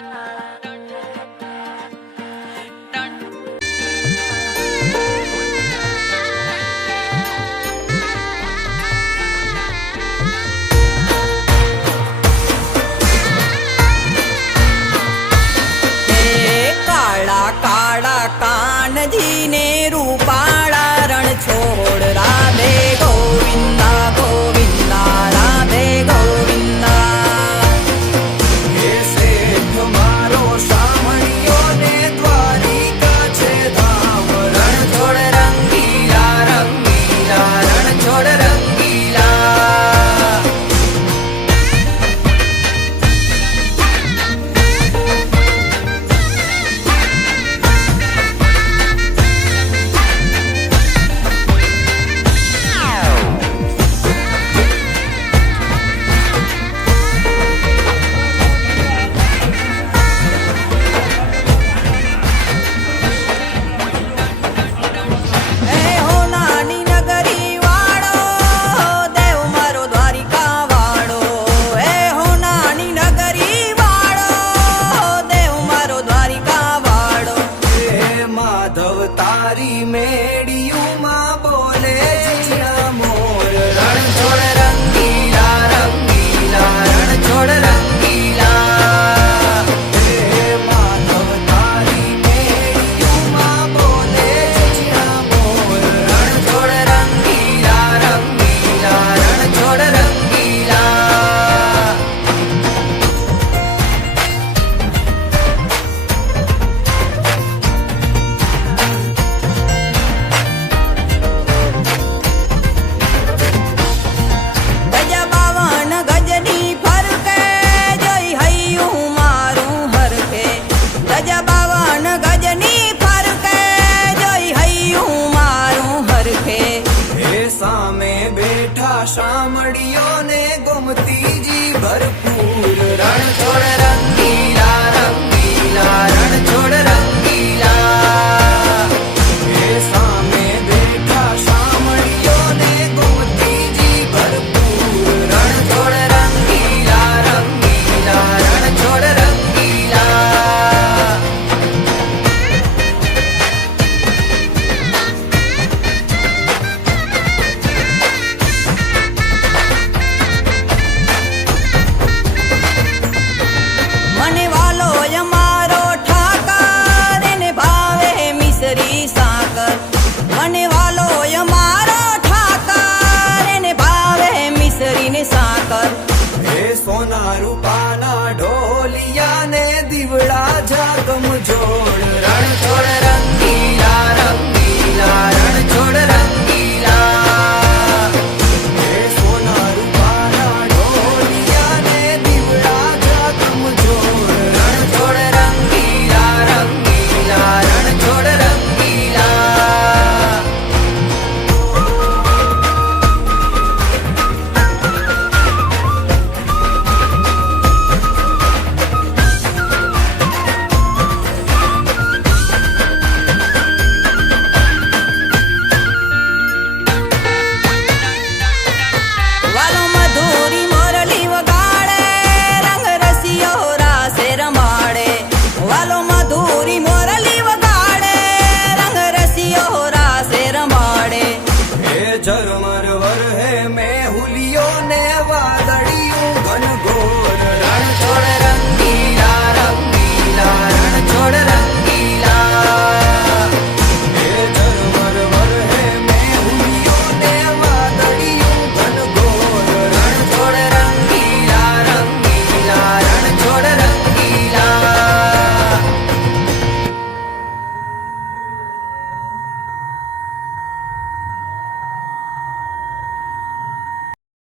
don't know. sonar o. है झरमरवर है मैं